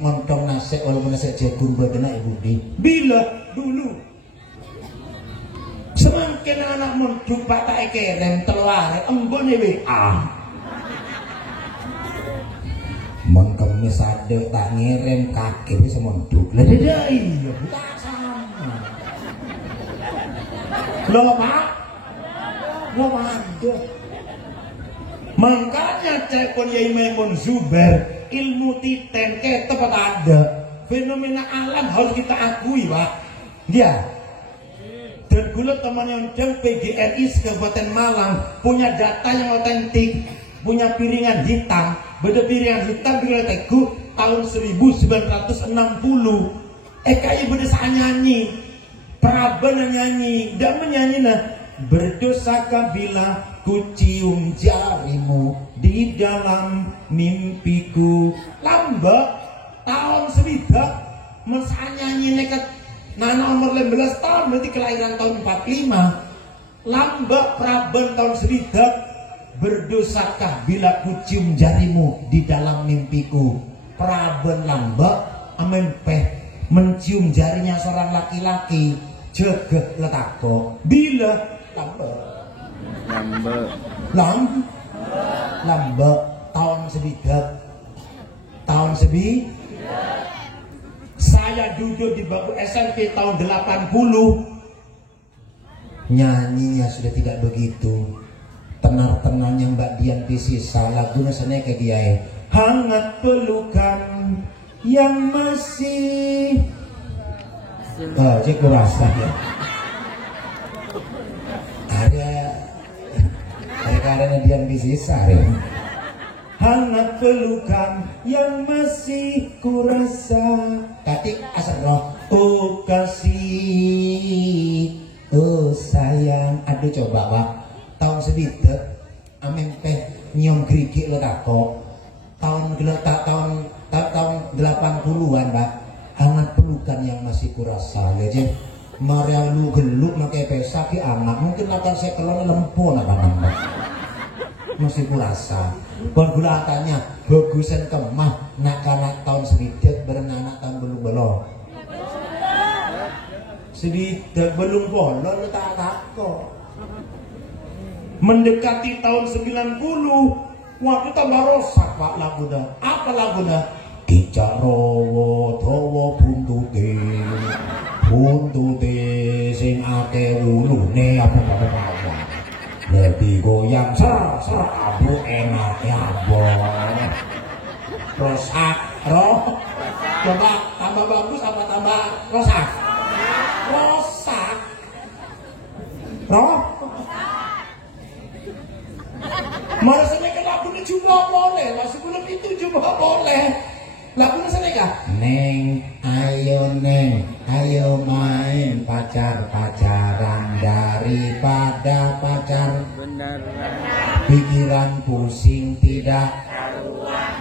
ngontong nasi walaupun nasi jagung berkena ibu di bila dulu semakin anak menduk pakai kerem telur embun WA mon kemis ada tak ngirim kaki bisa menduk lah deh iya tak sama lo pak lo ada makanya telepon Yai Maimun Zubair ilmu titen tepat ada fenomena alam harus kita akui pak ya dan gula teman yang PGRI Kabupaten Malang punya data yang otentik punya piringan hitam beda piringan hitam piringan teguh tahun 1960 kayak beda nyanyi Praben nyanyi dan menyanyi nah berdosakah bila ku cium jarimu di dalam mimpiku lambak tahun sebidak mensanyanyi nekat nana umur 15 tahun berarti kelahiran tahun 45 lambak Praben tahun sebidak berdosakah bila ku cium jarimu di dalam mimpiku Praben lambak amempeh mencium jarinya seorang laki-laki jegek letako bila lambek tahun sebidak saya duduk di bangku SMP tahun 80 nyanyinya sudah tidak begitu tenar-tenarnya Mbak Dian Pisisa lagunya sana ke dia hangat pelukan yang masih cek kurasa ya karena Dian Pisisa ya. Hangat pelukan yang masih kurasa katik asal roh oh kasih oh sayang aduh coba pak tahun sebidak amin teh nyium gerigi lo tako tahun 80-an pak hangat pelukan yang masih kurasa aja Maria lu geluk pakai pesak ki anak mungkin akan saya kelon lempo apa masih kurasa bon gula tanya bagusan kemah nak anak tahun sebidak berenanak tahun belum sebidak belum bolong lu tak tako mendekati tahun 90 waktu tambah rosak pak lagunya apa lagunya Kicarowo towo buntute sing ake ulune apa lebih goyang ser abu enak ya boy rosak roh coba tambah bagus apa tambah rosak roh maksudnya kan lagu ini juga boleh sebelum itu juga boleh lagu ini sana kah neng ayo main pacaran daripada pacar pikiran pusing tidak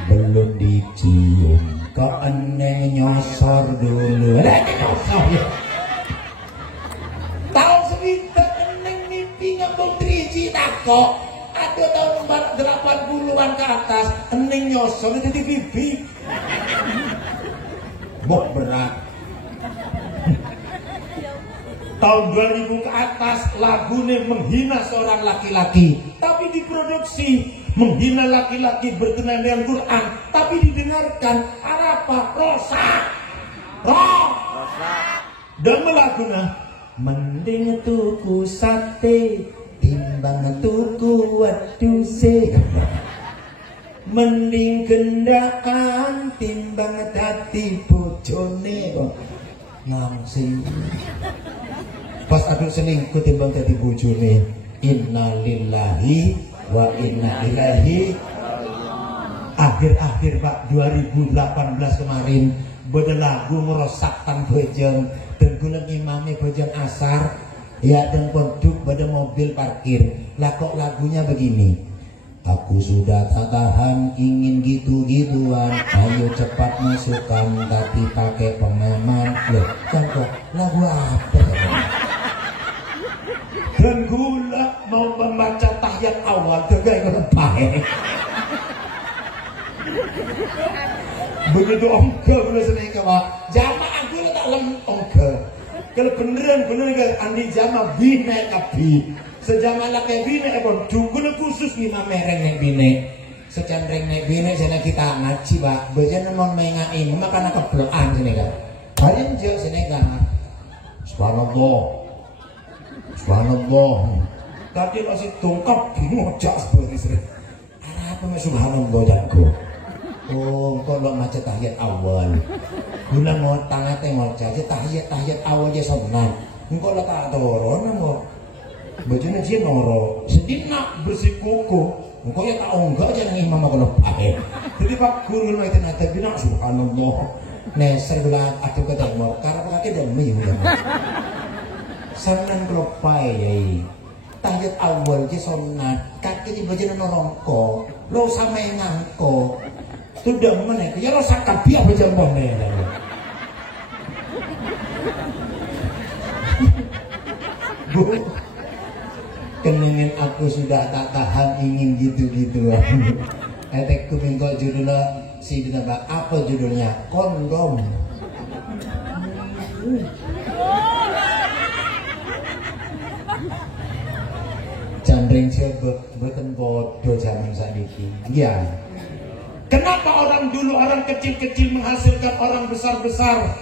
belum dicium ke eneng nyosor dulu tahun sebidak eneng mimpi ngambung triji tako ada tahun 80-an ke atas eneng nyosor itu di pipi bok berat tahun 2000 ke atas lagunya menghina seorang laki-laki tapi diproduksi menghina laki-laki berkenaan dengan Quran tapi didengarkan apa rosak dan melaguna mending tuku sate timbang tuku weduse mending gendaan timbang dadi bojone ngangsing pas aduk selingkuh timbang dadi bojone innalillahi wa inna ilaihi akhir-akhir pak 2018 kemarin beda lagu merosakkan bojong dan guna imami bojong asar ya dan produk pada mobil parkir lah kok lagunya begini aku sudah tak tahan ingin gitu-gituan ayo cepat masukkan tapi pakai pengaman loh kan kok lagu apa dan gula mau membaca tahiyat awal tergaya kerepahe Begitu ongkel kula seneka Pak. Jamaah kula tak lem ongkel. Kalau beneran kan andi jamaah bine kabi. Sejamaah lak bine pun dukul khusus lima mereng nek bine. Secandreng nek bine jane kita ngaji Pak. Bejane mon mengain makana keblokan seneka. Bareng je seneka. Subhanallah. Subhanallah. Tadi masih tungkap ngojak sebenarnya. Apa mas subhanallah jago? Oh, kalau macam tahiyat awal, guna ngotang ate ngocak, tahiyat awal je sunat. Engkau lah tak turun, engkau bajunya dia noro, sedih nak bersih kuku. Engkau ya tak onggak jangan imam aku lepas. Jadi pak guru nak itu nanti bina subhanallah. Neser gula aku kata mau, karena pakai demi gula. Senang kelopai yai. Tahiyat awal je sunat, kaki di bajunya norongko, lo sama yang ngangko. Sudah mana? Ya lo sakit biar berjambon deh. Bu, kenangan aku sudah tak tahan ingin gitu-gitu. Etekku minta judulnya si ditambah apa judulnya? Kondom. Candring siapa? Bukan bodoh zaman saat ini. Iya. Kenapa orang dulu orang kecil-kecil menghasilkan orang besar-besar?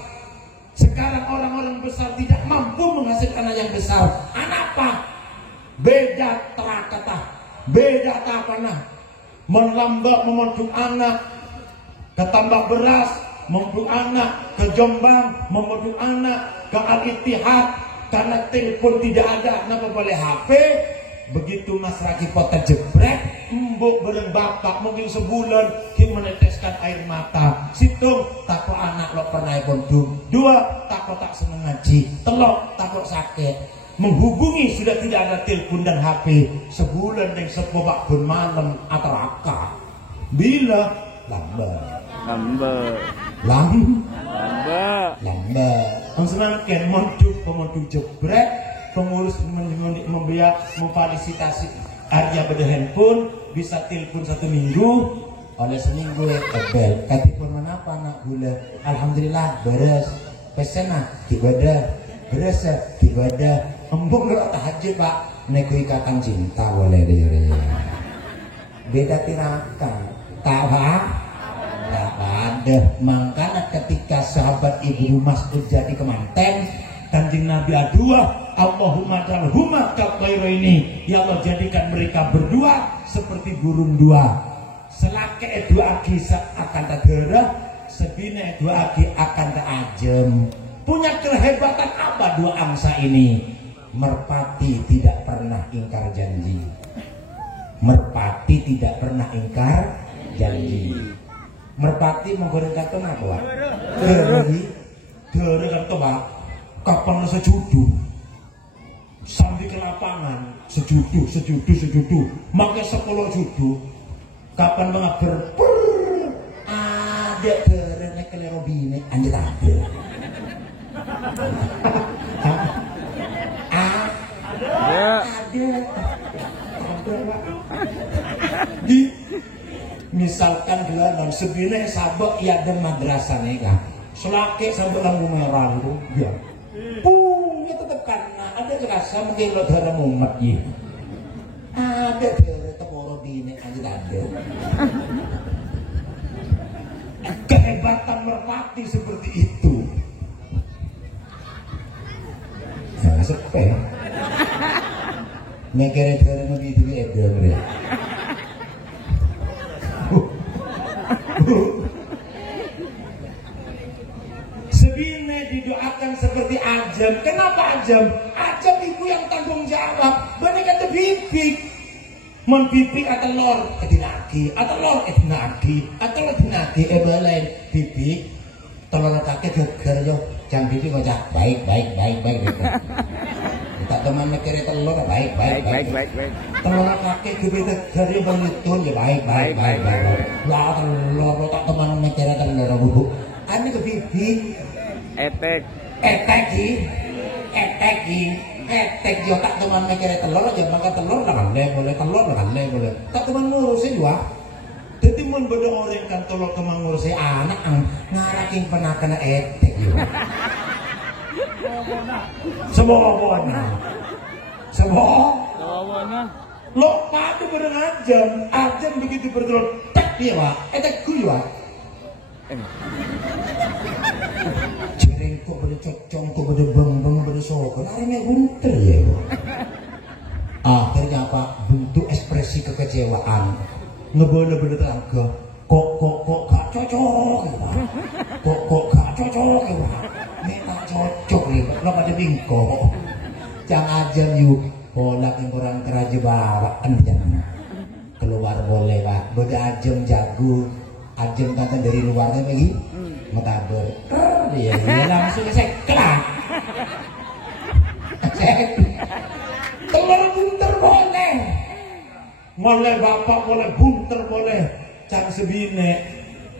Sekarang orang-orang besar tidak mampu menghasilkan anak yang besar. Anak apa? Beda terakata, beda tapanah. Melambak memondok anak, ketambak beras, memondok anak, ke Jombang, memondok anak, ke Al-Ittihad. Karena telepon tidak ada, kenapa boleh HP? Begitu Mas Raki potong jebret, mbok bareng bapak mungkin sebulan kita meneteskan air mata. Situng takut anak lo pernah kondom. Dua takut tak seneng ngaji. Telok takut sakit. Menghubungi sudah tidak ada telepon dan HP. Sebulan yang sepobak pun malam atraka. Bila lambat. Semakin montuk jebret. Pengurus memfasilitasi Arya beda handphone bisa telepon 1 minggu oleh seminggu ebel katipun menapa anak gula alhamdulillah beres pesena ibadah beres ibadah embung lo tahajud Pak nek ikatan cinta boleh deh beda tirakan tak ada makanya ketika sahabat Ibnu Mas'ud jadi kemanten Kanjeng Nabi adua Allahumma jalhuma ini ya Allah jadikan mereka berdua seperti burung dua selake dua aki akan tergerah sebine dua aki akan terajem punya kehebatan apa dua angsa ini merpati tidak pernah ingkar janji merpati tidak pernah ingkar janji merpati menggoreng karton apa? Gereng karton Pak kapan sejudu sampai ke lapangan sejudu makai 10 judu kapan mengaber ada derene kelero bine anjir ada di misalkan gelandang sebine sabok ya ada madrasah nih kan selake sabok lampu merah itu ya itu karena ada kerasa mungkin lo darah mumet ya ada teori teporo bine aja ada kehebatan merpati seperti itu nah sepe mikirnya darah lebih itu ya sebine didoakan seperti ajam. Kenapa ajam? Ajam ibu yang tanggung jawab. Bener kata bibik. Mon bibik atau lor edinaki, atau lor edinaki, atau lor edinaki ebelain bibik. Telur kaki geger yo, jam bibik ngocak baik. Tak teman mikirnya telur baik. Telur kaki geger yo balitun ya baik. Lah telur tak teman mikirnya telur bu. Ani ke bibik. Etek yo tak teman mikirnya telur aja makan telur lah boleh tak teman ngurusin juga Dadi mun bodo orang kan tolong kemangurusi anak ngaraking penakana etek yo. Sebobona. Sebobona. Lo padu pada ngajam begitu bertelur tak dia Pak, etek kuy Pak. Jerengko pada cocongko pada beng pada soko, larinya bunter ya Pak. Akhirnya apa? Bentuk ekspresi kekecewaan. Ngebele-bele tangga. Kok gak cocok ya Pak. Kok gak cocok ya Pak. Minta cocok ya Pak. Lo pada bingkok. Jangan ajam yuk. Kolak yang kurang keraja bawaan jangan. Keluar boleh Pak. Boda ajam jago. Ajam kata dari luarnya lagi. Metabur. Dia langsung sekelak. Telur bunter boleh. Boleh bapak boleh bunter boleh. Cang sebine.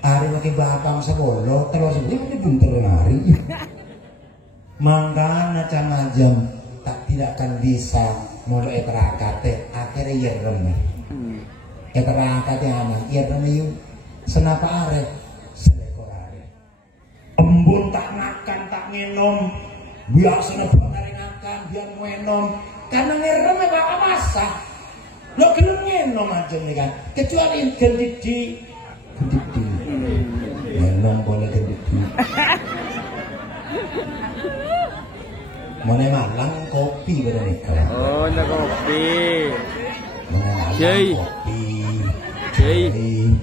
Hari makin bapak sebolo. Telur sebine bunter hari. Makanya cang ajam tak tidak akan bisa mulai terakate. Akhirnya iya remeh. Terakate aman. Iya remeh yuk. Senapa arek. Selekor arek. Embun tak makan tak minum. Biasanya bakal ngakan biar minum. Karena ngerem ya bakal masak. Lo gelem ngenom aja nih kan. Kecuali gendidi. Ngenom boleh gendidi. Mana malang kopi pada nih. Oh, ada kopi. Mana malang Jai. kopi.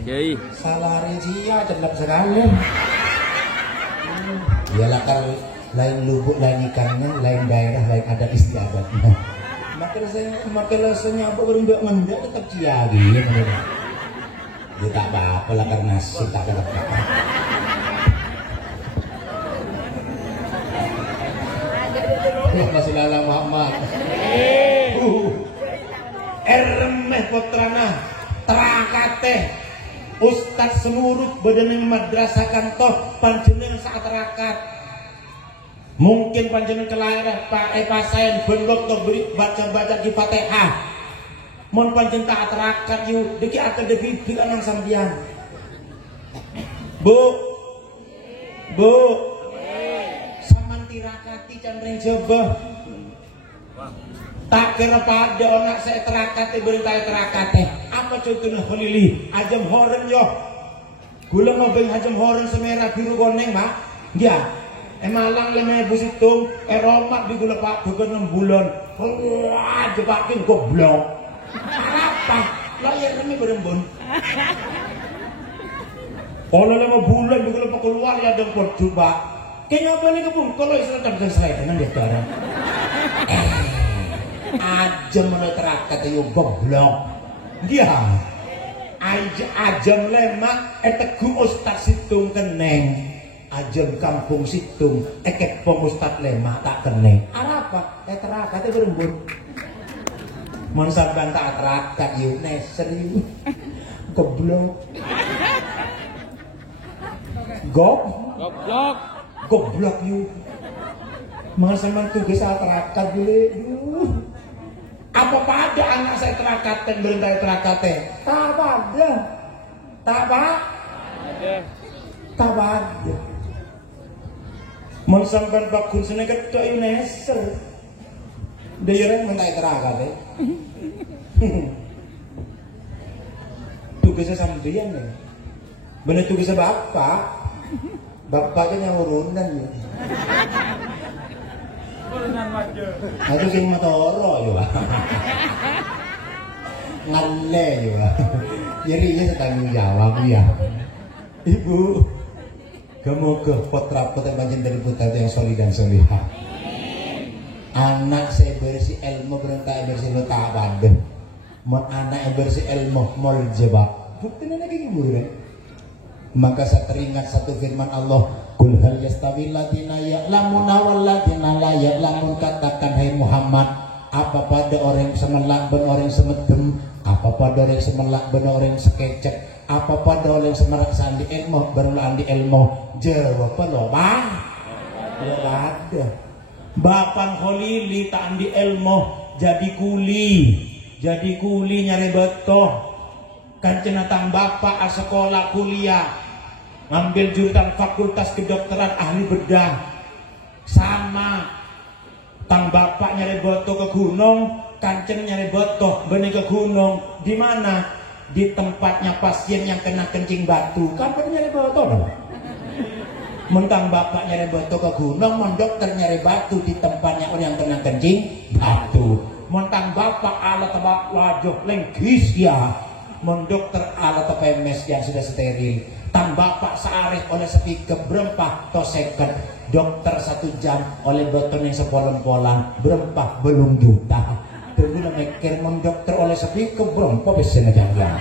Jai. Salari dia cerdas sekali. Iyalah kalau lain lubuk, lain ikannya, lain daerah, lain adat istiadatnya. Makin rasanya apa berundak mendak tetap ciagi ya menurut. Dia tak apa-apa lah karena nasi tak ada apa-apa. Masih lala Muhammad. Ermeh putrana terakate Ustaz senurut badan madrasah kantor panjenengan saat terakat. Mungkin panjenengan kelahiran Pak pasayan bendok to beri baca-baca di Fatihah. Mon panjenengan tak terakat yuk deki akan debi bilang sambian. Bu. Saman tirakati candreng coba. Tak kira pada anak saya terakati berita terakati. Apa contohnya Khalili? Ajam horen yo. Gula mau beng ajam horen semerah biru koneng mak. Ya. Malang lemah busitung, romak di gula pak bukan 6 bulan. Wah, jebakin goblok. Apa? Layar ini berembun. Kalau 5 bulan di gula pak keluar ya dan pot coba. Kenapa nih kebun? Kalau istilah tak saya tenang dia sekarang. Aja meneterakat yo goblok. Dia. Ajam lemah teguh Ustaz situng keneng. Ajeng kampung situng ekek pengustad lemah tak keneng apa terakate berembun mon sampean tak terakat yuk neser yuk goblok goblok yuk mon sampean tugas terakat dulu apa pada anak saya terakat dan berendai terakate tak pada mon sampean bakun sene ketok yo neser. Daerah mentai terakat e. Tugasnya sampeyan ya. Bener tugasnya bapak. Bapaknya yang urunan ya. Urunan wajar. Aku sing motoro yo. Ngalle yo. Jadi ini tanggung jawab ya. Ibu semoga putra-putra panjenengan dari putra yang solih dan solihah. Anak saya bersih ilmu berentah bersih lo tak ada. Mau anak yang bersih ilmu mau jebak. Buktinya lagi gimana? Maka saya teringat satu firman Allah. Kul hal yastawi ladina ya'lamuna wal ladina la ya'lamun, katakan hai Muhammad, apa pada orang yang semelak ben orang yang semedem, apa pada orang yang semelak ben orang yang sekecek, apa pada orang yang semerak sandi ilmu berulang di ilmu. Jawab lo bang ya ada bapak Khalili tak andi ilmu jadi kuli nyari beto Kancena tang bapak sekolah kuliah ngambil jurusan fakultas kedokteran ahli bedah, sama tang bapak nyari boto ke gunung, kancen nyari boto benih ke gunung. Di mana? Di tempatnya pasien yang kena kencing batu. Kapan nyari boto dong? Mentang bapak nyari boto ke gunung, dokter nyari batu di tempatnya orang yang kena kencing batu. Mentang bapak alat tebak wajah lenggis ya, dokter alat PMS yang sudah steril. Tang bapak searif oleh speaker berempah to seket, dokter 1 jam oleh botol yang sepolan-polan berempah belum juta. Tunggu mikir dokter oleh speaker berempah bisa ngejanggang.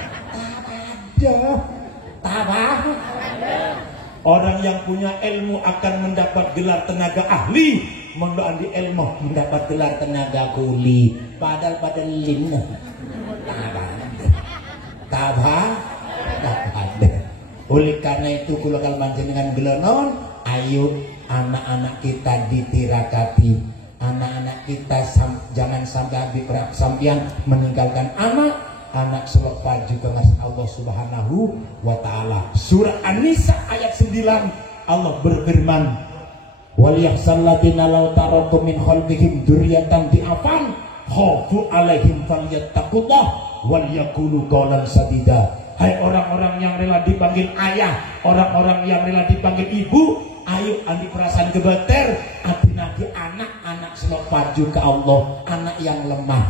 Tabah. Orang yang punya ilmu akan mendapat gelar tenaga ahli, mendoan di ilmu mendapat gelar tenaga kuli. Padahal pada lin. Tabah. Oleh karena itu kula kal panjenengan gelonon, ayo anak-anak kita ditirakati. Anak-anak kita jangan sampai habis sampian meninggalkan anak selok paju ke Allah Subhanahu wa taala. Surah An-Nisa ayat 9 Allah berfirman, "Wal yahsal ladina law taraku min khalfihim dzurriyyatan di'afan khafu 'alaihim falyattaqullah wal yaqulu qawlan sadida." Hai orang-orang yang rela dipanggil ayah, orang-orang yang rela dipanggil ibu, ayo andi perasaan kebeter, adi anak-anak selok paju ke Allah, anak yang lemah.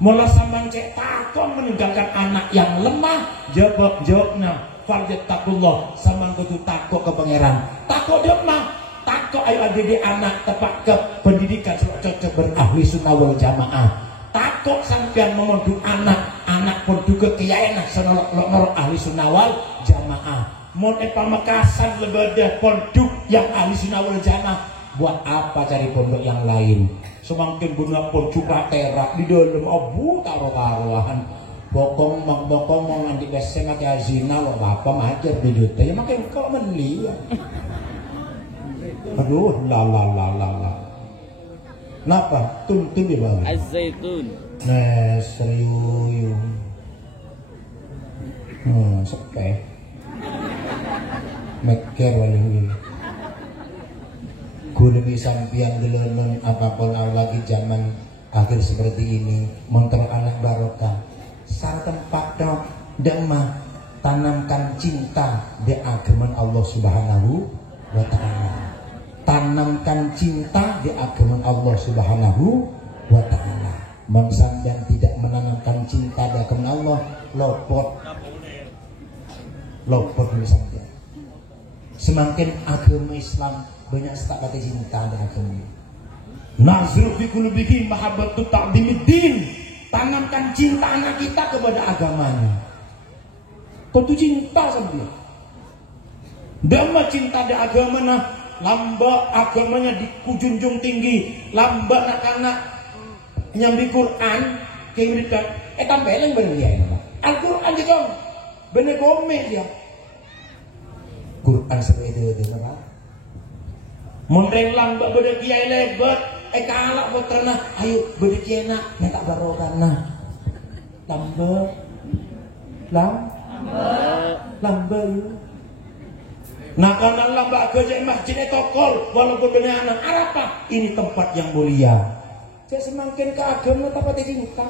Mula sampean cek takon meninggalkan anak yang lemah, jawabna farjattaqullah, sampean kudu takut ke pangeran. Takut dia mah, takut ayo adi anak tepat ke pendidikan cocok berahli sunnah wal jamaah. Takut sampean memondu anak pun juga kiyaena senolok ahli sunnah wal jamaah. Mon pamekasan lebedah pondok yang ahli sunnah wal jamaah. Buat apa cari pondok yang lain? Semakin guna pun cuka terak di dalam abu karo-karoan. Bokong mau nanti beseng ke zina wa bapak majar di juta. Ya makin kau meli. Aduh la. Napa? Tuntun di bawah. Az-zaitun. Nah, serius. Sepeh. Mikir wali. Gulungi sampian gelonon apapun lagi zaman akhir seperti ini. Montor anak barokah. Sar tempat dok demah tanamkan cinta di agama Allah Subhanahu wa taala. Tanamkan cinta di agama Allah Subhanahu wa taala. Mengsan yang tidak menanamkan cinta di agama Allah lopot misalnya. Semakin agama Islam banyak setakati cinta di agama. Nazru fi qulubihi mahabbatu ta'dimiddin. Tanamkan cinta anak kita kepada agamanya. Kudu cinta sama dia. Dama cinta di agama lamba agamanya dikujunjung tinggi, lamba anak-anak nyambi Quran kengirikan tampeleng bener ya Al-Quran gitu bener gome dia Quran seperti itu apa mondreng lamba bener kiai lebat kalak putrana ayo bener kiai nak minta barokana lamba yuk. Nah karena lambak gajah masjid tokol walaupun benar anak apa ini tempat yang mulia. Saya semakin ke agama tapi cinta.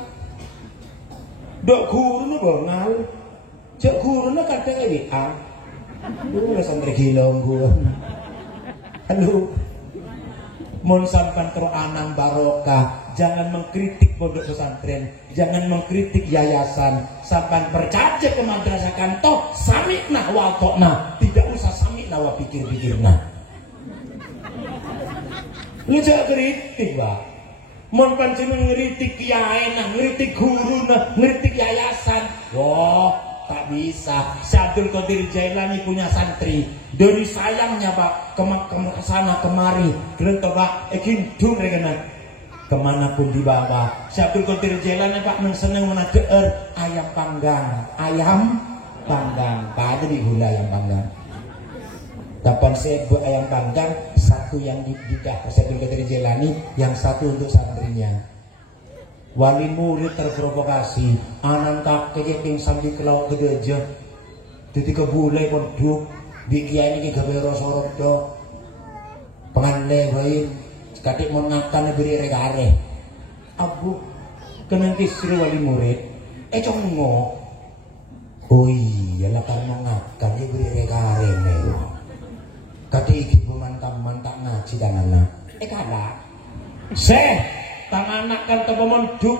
Dok guru nu bongal, cek guru nu kadang WA. Dulu nggak sampai gilong gua. Halo, mon sampan terus anang barokah. Jangan mengkritik pondok pesantren, jangan mengkritik yayasan. Sampan percaya ke madrasah kantor, samikna wa tokna. Tidak usah samikna wa pikir-pikirna. Lu jangan kritik, Pak. Mon panjenengan ngritik kiai nah, ngritik guru nah, ngritik yayasan. Wah, tak bisa. Syabdul Qadir Jailani punya santri. Dari sayangnya, Pak, ke sana kemari. Gelento, Pak, kindung regenan. Kemanapun dibawa. Syabdul Qadir Jailani, Pak, seneng menadeer ayam panggang. Pak, ada di gula ayam panggang. Dapat sebu ayam panggang, satu yang didah Syabdul Qadir Jailani, yang satu untuk santrinya. Wali murid terprovokasi, anak kakek yang sambil kelawak gede aja. Ketika boleh pondok, bikian ini gawe sorot do, penganle bayin, kadek mengakan beri regare. Abu, kenang kisri wali murid, congo. Oh iya lah karena ngakan dia beri regare nih. Kadek iki pemantaman tak ngaji dan anak, kalah. Tangan anak kan tepomonduk,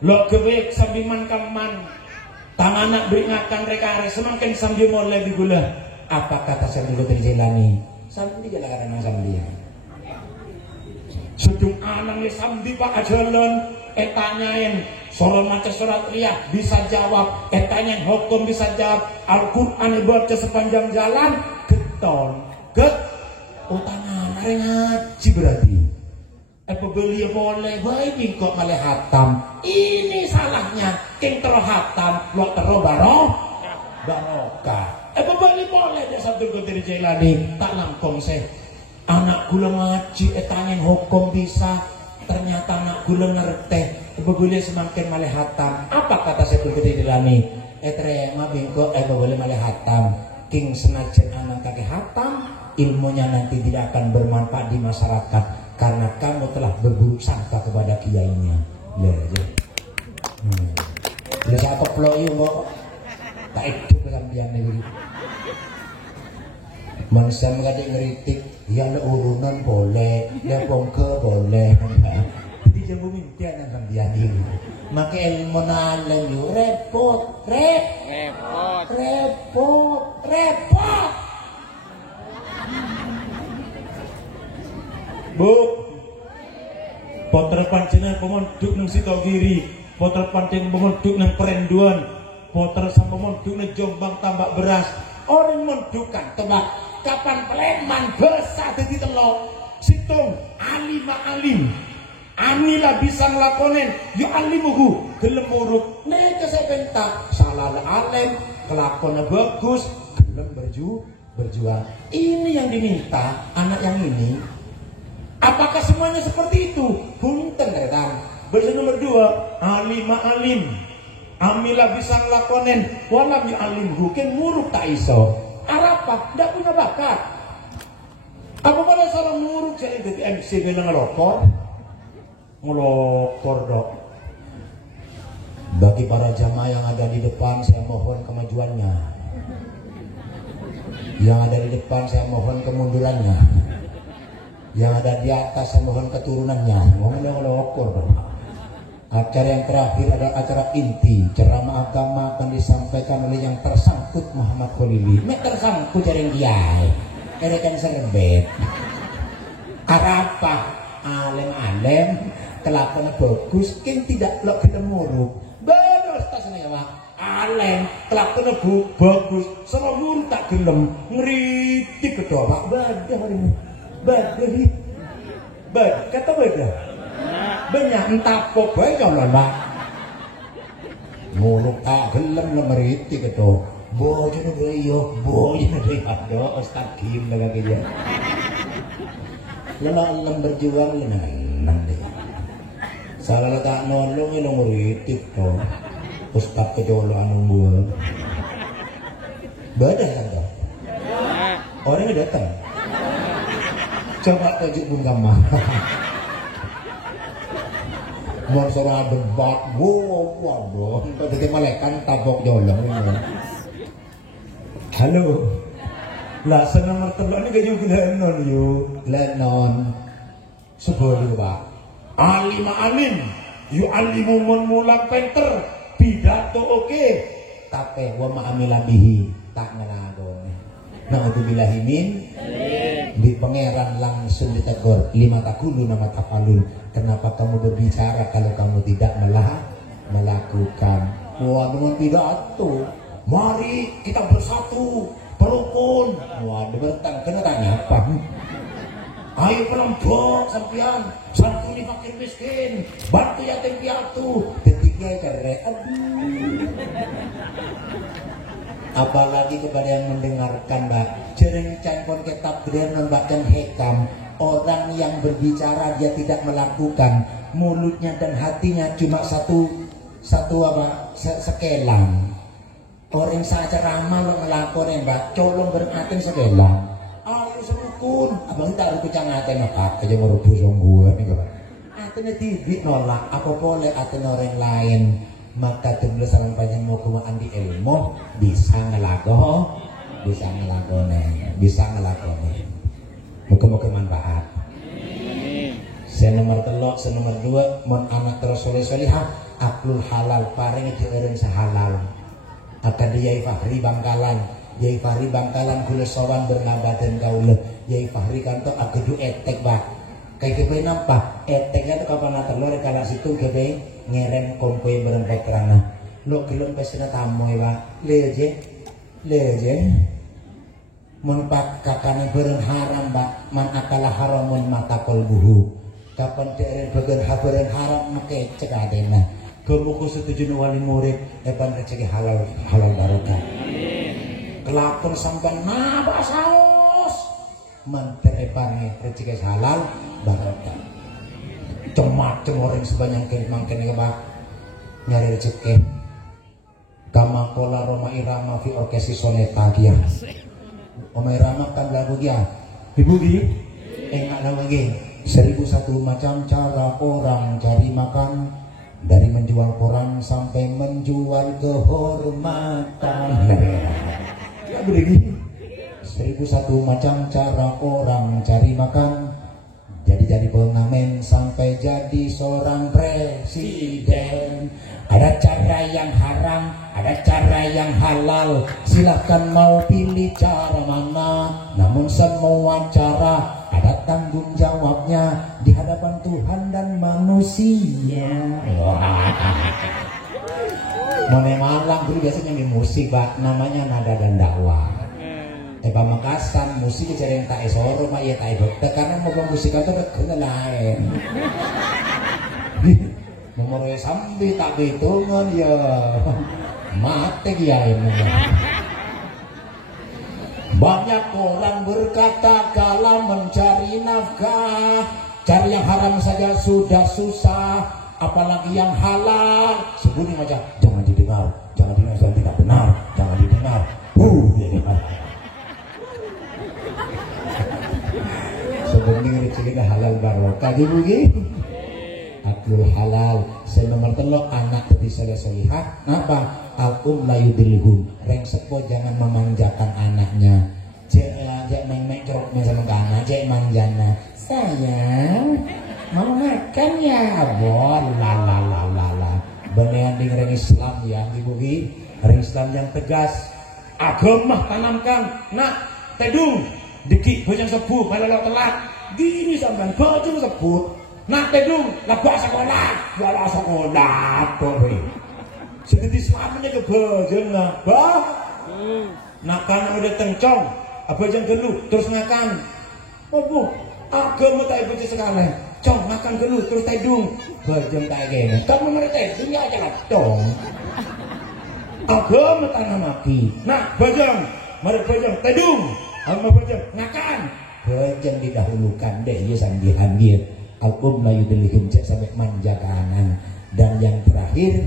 lo gawe sambil mankaman. Tangan anak beri ngakan rekare semakin sambil mulai digula. Apa kata sambil terjelani? Sambil dijalankan anak sambil. Sedung anaknya sambil pak ajalan. Tanyain soal macam surat riak bisa jawab. Tanyain hukum bisa jawab. Al-Quran dibaca sepanjang jalan. Geton, tangan anak ngaji berarti. Beli boleh baik kok malah hatam. Ini salahnya king tero hatam lo tero barokah. Beli boleh dia satu kotir jelani tak langkong se anak gula ngaji tanyain hukum bisa ternyata anak gula ngerti beli semakin malah hatam. Apa kata satu kotir jelani terima bingko boleh malah hatam king senajan anak kakek hatam ilmunya nanti tidak akan bermanfaat di masyarakat karena kamu telah berburuk sangka kepada kiainya. Lihat. Bila saya keplok yuk kok tak itu kesambian ini. Manusia mengadik ngeritik, ya le urunan boleh, le pongke boleh. Jadi jangan mimpi anak sambian ini. Maka ilmu nalang yuk repot. Bu, poter pancenan pemonduk nang Sitogiri, poter pancen pemonduk nang Perenduan, poter sama pemonduk nang Jombang tambak beras. Orang mondukan tebak kapan Pleman besar dadi telok. Situng alim. Anilah bisa ngelakonin, yo alimuhu gelem urut. Nek saya bentak salah alim, kelakonnya bagus, gelem berjuang. Ini yang diminta anak yang ini. Apakah semuanya seperti itu? Punten rekan. Versi nomor 2, alim. Amilah bisa ngelakonin, walam yu'alimhu ken muruk tak iso. Arapa, ndak punya bakat. Apa pada seorang muruk jadi MC bilang ngelokor dok. Bagi para jamaah yang ada di depan saya mohon kemajuannya. Yang ada di depan saya mohon kemundurannya. Yang ada di atas saya mohon keturunannya. Ngelokor dok. Acara yang terakhir adalah acara inti. Ceramah agama akan disampaikan oleh yang tersangkut Muhammad Khalili. Mek tersangkut jaring dia. Erekan serebet. Arapa alem kelakuan bagus, kan tidak lo ketemu bagus tas nyawa alem kelakuan bagus, sama muruk tak gelem ngeritik kedua pak badah kata badah banyak entah kok baik kalau pak muruk tak gelem ngeritik kedua bojone beliau aduh Ustaz Kim lagi dia lem berjuang lenang deh salah letak nolong yang ngeritik toh Ustaz kejolo anu buah badah kan toh orangnya datang coba tajuk pun kamar mau suruh debat waduh jadi malaikat tabok jolong halo lah senang mertebak ini kayak glenon glenon sebelum pak alim yu alimu mulang penter pidato oke tapi wa ma'amila bihi tak ngelagon na'udzubillahi min di pangeran langsung ditegur lima takulu nama tafalun kenapa kamu berbicara kalau kamu tidak melakukan wah dengan pidato mari kita bersatu perukun waduh bertang kena tanya apa ayo kelompok sampian santuni fakir miskin bantu yatim piatu ketika cerai apalagi kepada yang mendengarkan mbak jering campon kitab gede mbak dan hekam Orang yang berbicara dia tidak melakukan, mulutnya dan hatinya cuma satu sekelang. Orang saja ramah lo ngelakonin mbak, colong beratin sekelang. Ayo serukun, abang tak rukun jangan aten apa aja merubuh gue nih gue. Atennya tibik nolak, apa boleh aten orang lain. Maka dulu salam panjang mau kumaan di ilmu bisa ngelakone. Muka-muka manfaat. Saya nomor telok, saya nomor 2, mon anak terus soleh-solehah, aklul halal, paring dieureun sahalal. Akan Yai Fahri Bangkalan kula sowan bernabadan kaula. Yai Fahri kanto agedu etek bak. Kayak kebe nampak eteknya itu kapan telur kala situ kebe ngerem kompoe berempat kerana. Lo kilon pesena tamoy bak. Leje. Mun pak kakane beren haram bak, man akala haramun mata kolbuhu. Kapan deren beren haram make cekadena. Kemuku setuju wali murid epan rezeki halal barokah. Kelakon sampai napa saus manter epan rezeki halal barokah. Cemacem orang sebanyak mangkene bak nyari rezeki. Kama kola Roma Irama fi orkesi soneta kia. Oma Irama kan lagu dia. Ibu gi enggak lagi. 1001 macam cara orang cari makan. Dari menjual koran sampai menjual kehormatan. Ya begini. 1001 macam cara orang cari makan. Jadi pengamen sampai jadi seorang presiden. Ada cara yang haram, ada cara yang halal. Silakan mau pilih cara mana. Namun semua cara ada tanggung jawabnya di hadapan Tuhan dan manusia. Mone Malang dulu biasanya nyanyi musik bak, namanya nada dan dakwah. Pamekasan musik jarang tak esoro mak ya tak edok. Karena mau musik itu kena lain. Memoroi sambil tak hitungan ya mati ya ini. Banyak orang berkata kalau mencari nafkah, cari yang haram saja sudah susah, apalagi yang halal. Sebunyi macam jangan didengar tidak benar, jangan didengar. Sebenarnya rezeki halal barokah dibugi. Aklul halal. Saya nomor telok anak tadi soleh-solehah. Apa? Al-um layudilhum. Reng sepo jangan memanjakan anaknya. Cek main-main kerok sama anak. Cek manjana. Sayang, mau makan ya? Bon, la. Beneran di reng Islam ya, dibugi. Reng Islam yang tegas. Agama tanamkan. Nak, tedung. Dikit bojang sebut, malah telat. Gini sampean bojang sebut. Nak tedung, lagu sekolah. Tuh. Jadi Islamnya ke bojang lah. Bah. Nak kan udah tencong. Bojang gelu terus ngakan. Oh, agama tak ibu sekali. Cong makan gelu terus tedung. Bojang tak gini. Kamu ngerti tedung ya aja lah dong. Agama tanam api. Nak bojang, mari bojang tedung. Alma bojang ngakan. Bojang didahulukan deh ya sambihan dia. Al-um layudilhum cek sampai manja kanan. Dan yang terakhir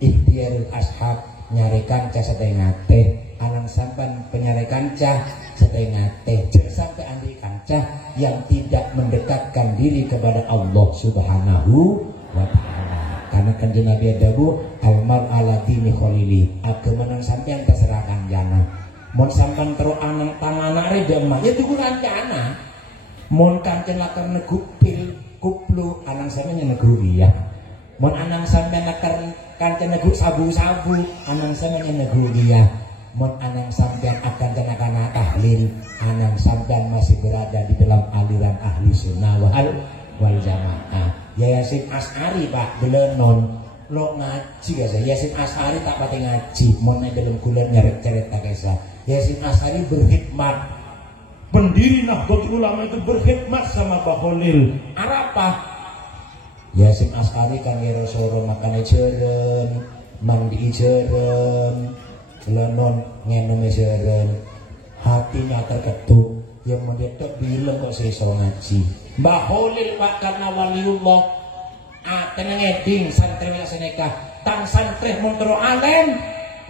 ikhtiarul ashab nyari kanca setengah teh. Alang sampan penyari kanca setengah teh. Cek sampai andi kanca yang tidak mendekatkan diri kepada Allah Subhanahu wa ta'ala. Karena kan Nabi Adabu almar ala dini kholili. Agama sampai yang terserahkan jana. Mon sampan terus anang tangan reda mah ya tuku kancana. Mon kancen lakar negupil kuplu anang sampeyan negu dia. Mon anang sampeyan lakar kancen negu sabu-sabu anang sampeyan negu dia. Mon anang sampeyan akan tenakan tahlil anang sampeyan masih berada di dalam aliran ahli sunnah wal jamaah. Yasin As'ari Pak belenon lo ngaji guys. Yasin As'ari tak pati ngaji mon dalam kuliah nyeret-nyeret tak guys. Yasin As'ari berkhidmat. Pendiri Nahdlatul Ulama itu berkhidmat sama Baholil. Apa? Yasin As'ari kan ya Rasulullah makan ejeren, mandi ejeren, lenon ngenom ejeren. Hatinya terketuk. yang mendetok bilang kok seso ngaji. Mbah Holil Pak karena waliullah tenang eding santri laksanakan tang santri montro alen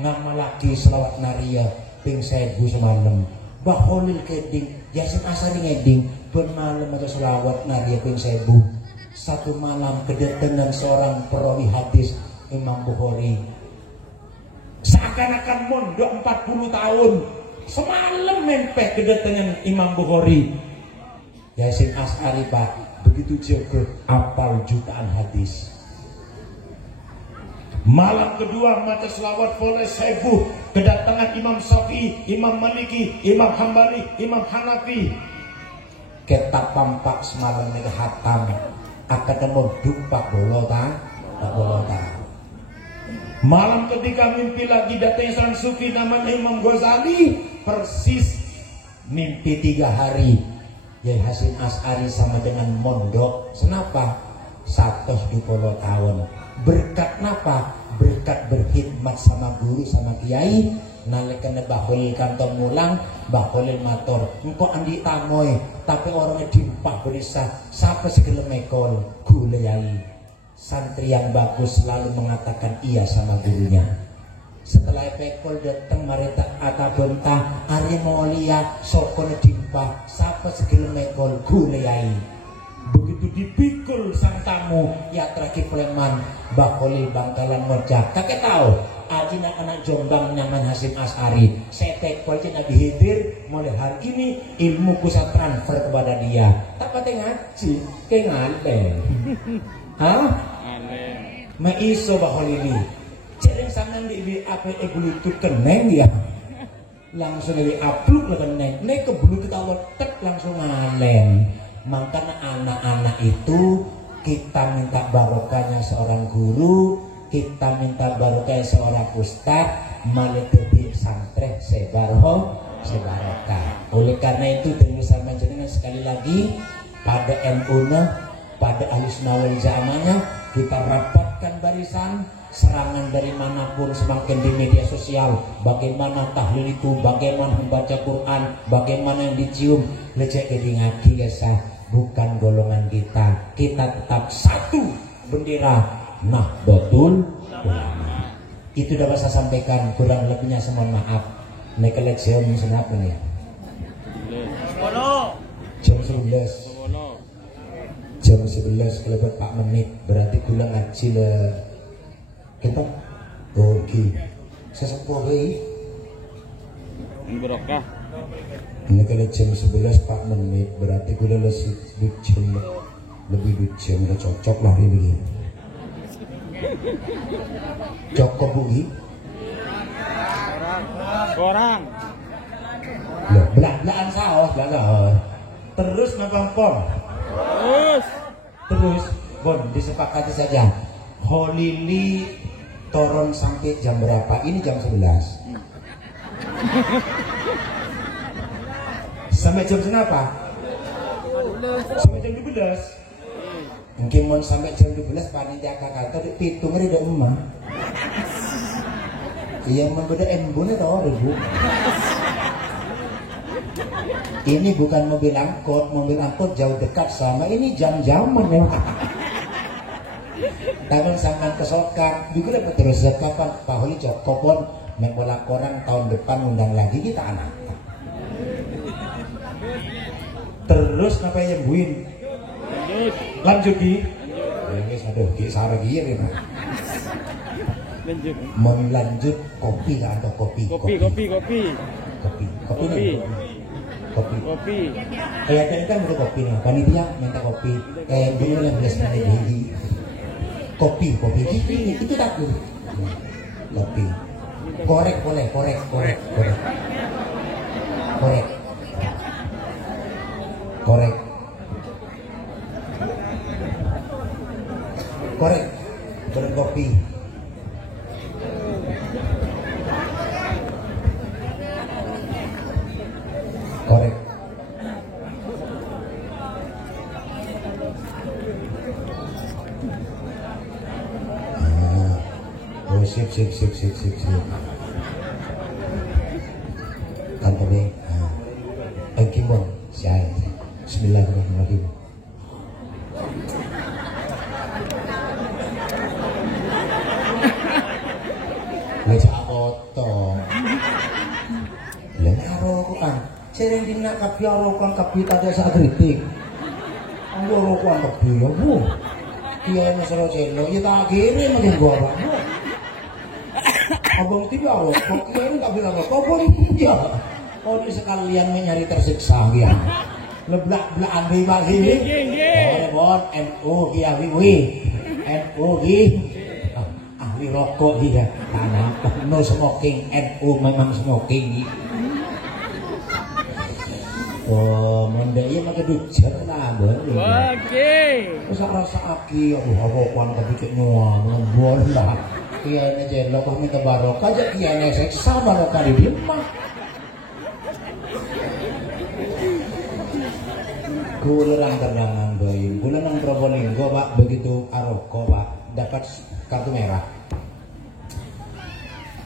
ngamalaki selawat naria ping 1000 semalam. Mbah Holil keding Yasin Asari ngeding ben malam atau selawat naria ping 1000. Satu malam kedatangan seorang perawi hadis Imam Bukhari. Seakan-akan mondok 40 tahun. Semalam mempeh kedatangan Imam Bukhari. Yasin As'ari Pak begitu jago apal jutaan hadis. Malam kedua maca selawat boleh 1000 kedatangan Imam Syafi'i, Imam Maliki, Imam Hambali, Imam Hanafi. Kita pampak semalam ini hatam akan temu dupak bolota. Malam ketika mimpi lagi datang seorang sufi namanya Imam Ghazali, persis mimpi 3 hari. Yai Hasim As'ari sama dengan mondok. Kenapa? 120 tahun. Berkat napa? Berkat berkhidmat sama guru sama kiai. Nalekane bahul kantong mulang, bahul mator. Engkau andi tamoy, tapi orangnya dimpah berisa. Siapa segelem ekol? Gule yai. Santri yang bagus selalu mengatakan iya sama gurunya. Setelah pekol datang marita ata bentah Ari Molia sokone dimpah sapa segala mekol gule yai. Begitu dipikul sang tamu ya terakhir Pleman Bakoli Bangkalan ngocak. Kakek tahu aji anak Jombang nyaman Hasim As'ari. Saya pekol Nabi Hidir mulai hari ini ilmuku saya transfer kepada dia. Tak pateng ngaji ke ngaleng. Hah? Maiso Bakoli ini cereng sama di apa bluetooth keneng ya langsung di upload lah keneng nek ke bluetooth awal tek langsung ngalen. Makanya anak-anak itu kita minta barokahnya seorang guru, kita minta barokahnya seorang ustaz, malah jadi santri sebarokah. Oleh karena itu dengan sama jenengan sekali lagi pada NU-nya, pada ahli sunnah wal jamaahnya kita rapatkan barisan. Serangan dari manapun semakin di media sosial, bagaimana tahlil itu, bagaimana membaca Quran, bagaimana yang dicium, lecek ngaki ya bukan golongan kita tetap satu bendera Nahdlatul Ulama. Itu dapat saya sampaikan, kurang lebihnya semohon maaf. Nek jam senap nih. Jam 11. Jam 11 kelebet 4 menit berarti kula ngaji le kita oke sesepuh ini berokah ini kalau jam 11 4 menit berarti gue udah lebih jam udah cocok lah ini cocok bui orang loh belaan sawah terus nampang terus bon disepakati saja Holili Toron sampai jam berapa? Ini jam 11. Sampai jam berapa? Sampai jam 12. Mungkin mau sampai jam 12 panitia kakak pitung ada emak. Yang membeda embunnya tau ibu. Ini bukan mobil angkot jauh dekat sama ini jam-jaman ya. Tangan sangat kesokan juga dapat terus kapan Pak Holi Cokopon membola koran tahun depan undang lagi kita anak terus apa yang buin lanjut ki aduh ki saragi ya mau lanjut kopi lah atau kopi kayak tadi kan udah kopi nih panitia minta kopi dulu yang belas menit kopi itu tak kopi korek boleh korek berkopi korek sip. Kantone. Engkimon Bismillahirrahmanirrahim. Baca potong. Lah karo kan sering dina kabeh kan kabeh tak sak kritik. Anggo kan kabeh ya Bu. Kiai mesra celo ya tak kirim mungkin gua Pak. Abang tiba kok kiai enggak bilang apa ya. Oh ini sekalian mencari tersiksa ya. Leblak-belakan bebas ini. Bon NU ya wi. NU ki ahli rokok dia. Tanah no smoking NU memang smoking. Oh, mondek ya make dujar lah, Bon. Oke. Wis rasa aki apa kan kepikir semua ngembol lah. Kiai jelok kok minta barokah aja kiai seksa barokah di rumah. Kula nang Terdangan Baim, kula nang Probolinggo Pak, begitu aroko Pak, dapat kartu merah.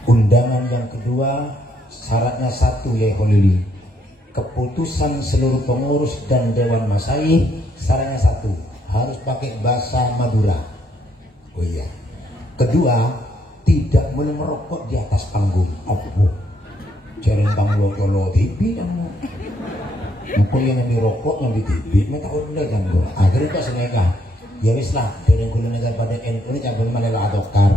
Undangan yang kedua syaratnya satu ya Kholili. Keputusan seluruh pengurus dan Dewan Masyayikh syaratnya satu, harus pakai bahasa Madura. Oh iya. Kedua, tidak boleh merokok di atas panggung. Oh, jaring panggung lo TV kamu. Mungkin yang dirokok yang di TV, mereka udah kan gue. Akhirnya kita sengaja. Ya wis lah, dari gula negara pada NU ini cabul malela adokar.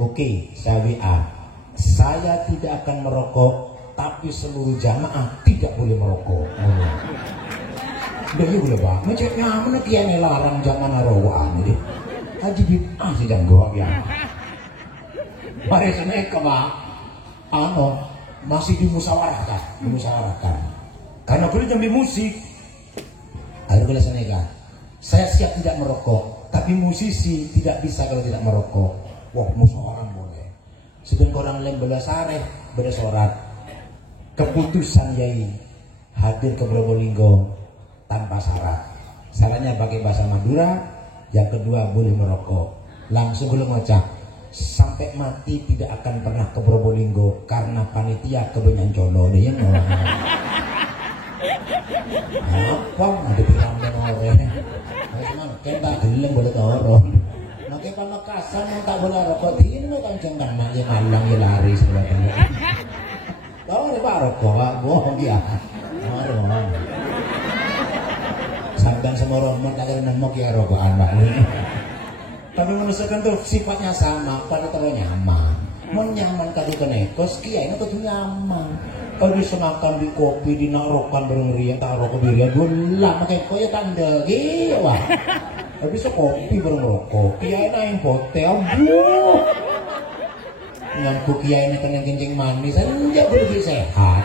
Oke, saya WA. Saya tidak akan merokok, tapi seluruh jamaah tidak boleh merokok. Udah ya boleh Pak. Macam nyaman kiai larang jangan narowan ini. Haji bid'ah sih jangan goak ya. Mari seneka Pak. Masih dimusyawarahkan. Karena boleh jambi musik. Akhirnya boleh seneka. Saya siap tidak merokok, tapi musisi tidak bisa kalau tidak merokok. Wah, musyawarah boleh. Sedang orang lain belasare, bersorat. Keputusan Yai hadir ke Probolinggo tanpa syarat. Syaratnya pakai bahasa Madura. Yang kedua boleh merokok. Langsung boleh ngocak. Sampai mati tidak akan pernah ke Probolinggo karena panitia kebanyakan colo dia ngomong. Apa ada piramid orang? Cuman kita geleng boleh orang. Makai Pamekasan yang tak boleh rokok dino kan jangan nak malang ya lari sebagainya. Tahu ni Pak rokok Pak bohong dia. Marah. Sampai semua orang tak kena mau ya rokokan Pak. Tapi manusia kan tuh sifatnya sama, pada terlalu nyaman. Mau nyaman kali kenekos kiai itu tuh nyaman. Kalau bisa makan di kopi, di narokan bareng tak rokok diri gula makai koya tanda gitu wah. Kalau bisa kopi bareng rokok, kiai naik hotel, bu. Ngantuk kiai ini kan yang kencing manis, aja lebih sehat.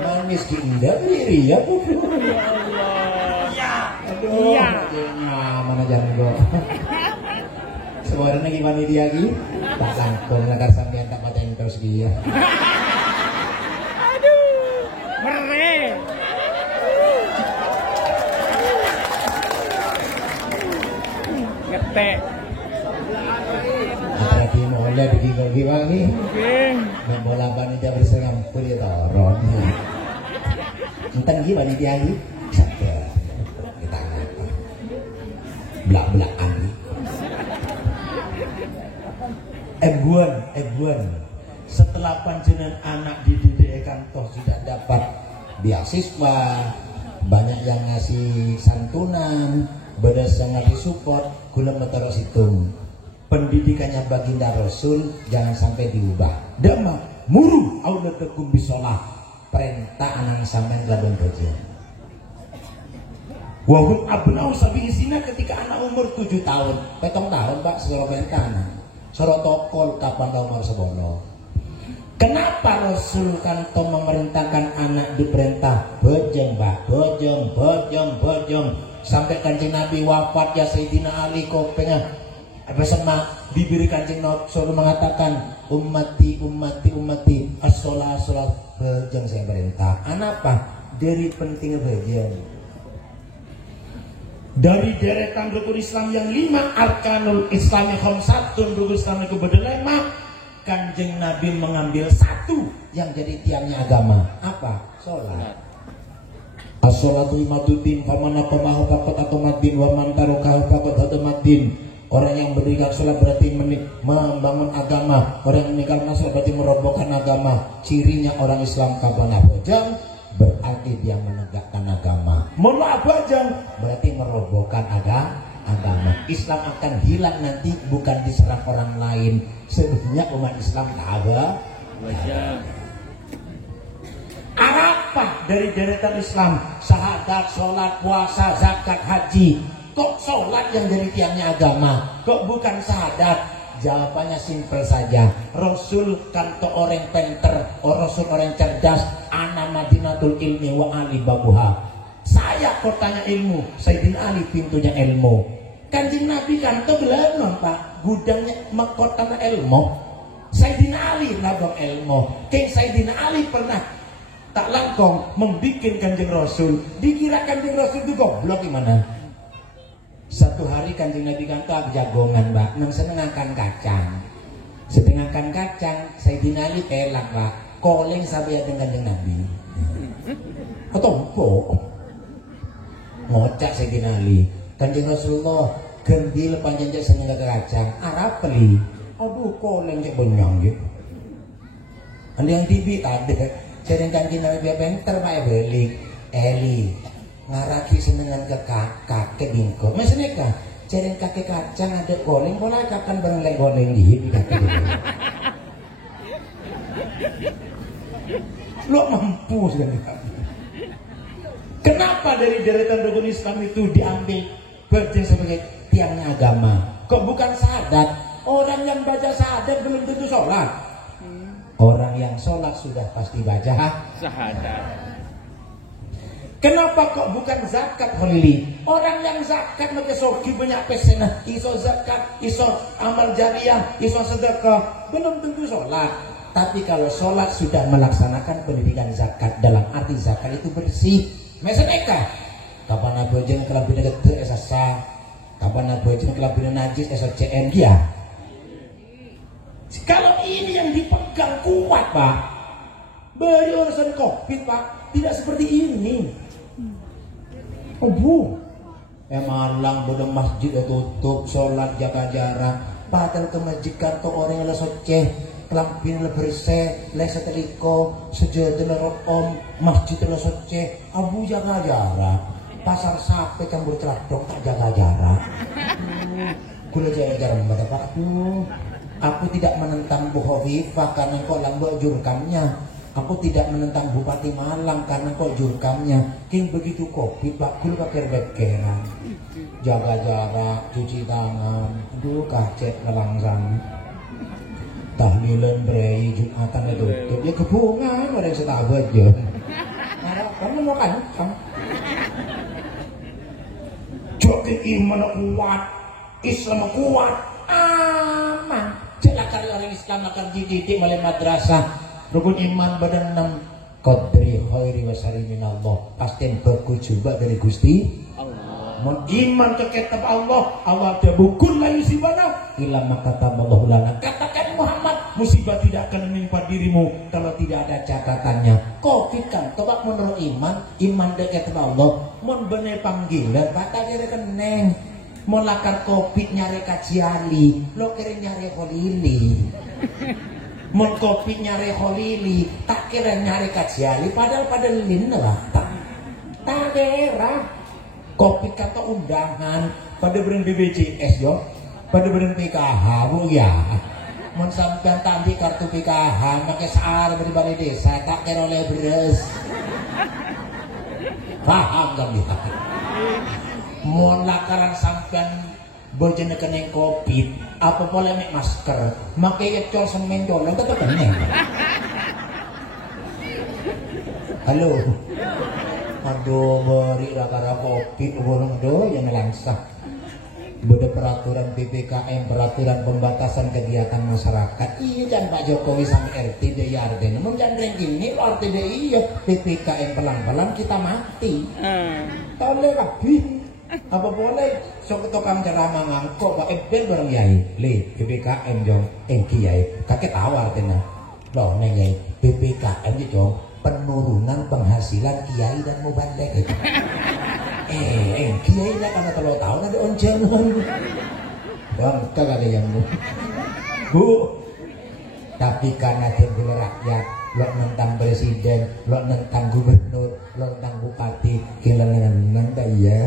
Manis indah diri ya bu. Aduh, nyaman aja gue. Sebenarnya gimana dia lagi? Tak langkung lagar sampean tak paten terus dia. Ngetek. Lagi mulai begini lagi. Mau bola panitia berseragam kulit orang. Entah gimana dia lagi? Sampai kita apa? Belak-belakan. Ebuan. Setelah panjenengan anak dididik kantor tidak dapat beasiswa, banyak yang ngasih santunan, bedas yang ngasih support, gula terus hitung. Pendidikannya baginda Rasul jangan sampai diubah. Dama muru auladakum bisolah, perintah anak sampean laban kerja. Wahum abnau sabi isina ketika anak umur 7 tahun, 7 tahun Pak seluruh perintah. Soro tokol kapan tau mau sebono. Kenapa Rasul kanto memerintahkan anak diperintah bojong Pak, bojong sampai Kanjeng Nabi wafat ya Sayyidina Ali kopengah bersama bibir Kanjeng Rasul mengatakan ummati as-sholat bojong saya perintah. Kenapa? Dari pentingnya bojong. Dari deretan rukun Islam yang 5, arkanul Islami khamsatun, rukun Islam itu berdelema. Kanjeng Nabi mengambil satu yang jadi tiangnya agama. Apa? Sholat. As-sholatu imaduddin faman aqamahu faqad aqamaddin wa man tarakahu faqad hadamaddin. Orang yang mendirikan sholat berarti membangun agama. Orang yang meninggalkan sholat berarti merobohkan agama. Cirinya orang Islam kabana bojang berarti dia menegakkan agama. Mola bojang berarti merobohkan agama. Islam akan hilang nanti bukan diserang orang lain. Sebenarnya umat Islam tak ada. Apa dari deretan Islam? Syahadat, sholat, puasa, zakat, haji. Kok sholat yang jadi tiangnya agama? Kok bukan syahadat? Jawabannya simpel saja. Rasul kan to orang pinter, Rasul orang cerdas. Ana madinatul ilmi wa ali babuha. Saya kotanya ilmu, Sayyidina Ali pintunya ilmu. Kanjeng Nabi kan to belum Pak, gudangnya mahkotanya ilmu. Sayyidina Ali nabang ilmu. King Sayyidina Ali pernah tak langkong membikin Kanjeng Rasul. Dikira Kanjeng Rasul itu goblok gimana? Satu hari Kanjeng Nabi kan tuh jagongan Mbak, nang senengakan kacang. Sedengahkan kacang, Sayyidina Ali telak Pak, koleng sampai dengan Kanjeng Nabi. Ketompo, ngocak Sayyidina Ali. Kanjeng Rasulullah, gendil panjang jak senengah kacang, Arab peli. Aduh koleng jak benyang gitu. Ada yang tibi ada, jadi Kanjeng Nabi benter Pak belik, Eli. Ngaraki senengan ke kakek bingko masih nikah cari kakek kacang ada goleng pola kapan bareng lagi goleng di kakek lo mampu sekali. Kenapa dari deretan rukun Islam itu diambil berarti sebagai tiangnya agama? Kok bukan syahadat? Orang yang baca syahadat belum tentu sholat. Orang yang sholat sudah pasti baca syahadat. Kenapa kok bukan zakat holili? Orang yang zakat mereka sogi banyak pesenah, iso zakat, iso amal jariah, iso sedekah, belum tentu sholat. Tapi kalau sholat sudah melaksanakan pendidikan zakat, dalam arti zakat itu bersih. Misalnya kapan abojeng kelabina gede esasa, kapan abojeng kelabina najis SCN dia. Kalau ini yang dipegang kuat Pak, beri urusan COVID Pak, tidak seperti ini. Oh bu, malang bodong masjid tutup, sholat jaga jarak. Padahal ke masjid kanto orang yang soceh, kelampin le bersih, le seteliko, sejadah le om, masjid le soceh. Abu jaga jarak. Pasar sape campur celadok tak jaga jarak. Kula jaga jarak mbak Pak. Aku tidak menentang Bu Hovifah karena kok lambok jurkamnya. Aku tidak menentang Bupati Malang karena kok jurkamnya. King begitu kopi Pak Kul pakai bekeran, jaga jarak, cuci tangan, aduh kacet kelangsang. Tahlilan brei Jumatan tutup ya kebungan ada yang setabat ya. Kamu mau kan? Jadi iman kuat, Islam kuat, aman. Celaka orang Islam akan dididik oleh madrasah. Rukun iman badan 6 qadri khairi wasari minallah, pasti bagus juga dari Gusti Allah. Mun iman ke kitab Allah, Allah ada bukul la yusibana illa ma kataballahu lana. Katakan Muhammad, musibah tidak akan menimpa dirimu kalau tidak ada catatannya. Covid kan coba menurut iman ke kitab Allah, mun bener panggilan kata kira keneng. Mun lakar Covid nyari kajiali, lo kira nyari kolili. Mun kopi nyari holili, tak kira nyari kajiali, padahal pada lin lah, tak kira. Kopi kata undangan, pada beren BPJS yo, pada beren PKH, bu ya. Mun sampean tadi kartu PKH, pakai saar dari balai desa, tak kira oleh beres. Paham kan ya? Mun lakaran sampean bojen keneng Covid, apa boleh mek masker, makai ecol semen dolong tetap keneng. Halo, aduh beri lakara Covid, bolong do yang langsah. Beda peraturan PPKM, peraturan pembatasan kegiatan masyarakat. Iya jangan Pak Jokowi sama RTDI RT. Namun jangan gini, RTDI ya PPKM pelan-pelan kita mati. Tahun lebih. Apa boleh sok tukang ceramah ngangkok Pak ben bareng yai le PPKM jong kiai kakek tawar tena loh neng yai PPKM jong penurunan penghasilan kiai dan mubalik. Kiai lah karena 3 tahun ada oncenan. Bang, kagak ada yang Bu. Tapi karena dibeli rakyat, lo nentang presiden, lo nentang gubernur, lo nentang bupati, kilangan ya.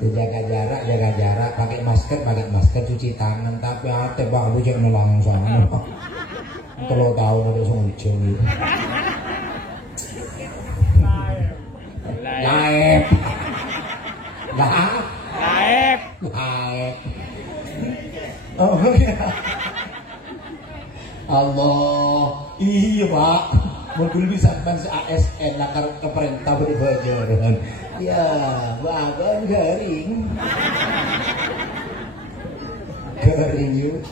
Jaga jarak, pakai masker, cuci tangan. Tapi ate bang lu jangan langsung. 3 tahun ada sungcung. Laep. Oh ya. Allah, iya pak, mungkin bisa bantu ASN nakar ke perintah berbajaran. Ya, bagan kering yuk.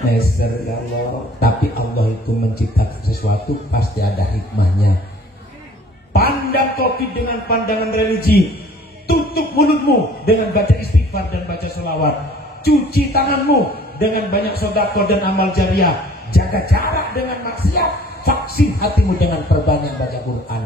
Neser ya Allah. Tapi Allah itu menciptakan sesuatu pasti ada hikmahnya. Pandang kopi dengan pandangan religi, tutup mulutmu dengan baca istighfar dan baca selawat, cuci tanganmu dengan banyak sedekah dan amal jariah, jaga jarak dengan maksiat, vaksin hatimu dengan perbanyak baca Quran.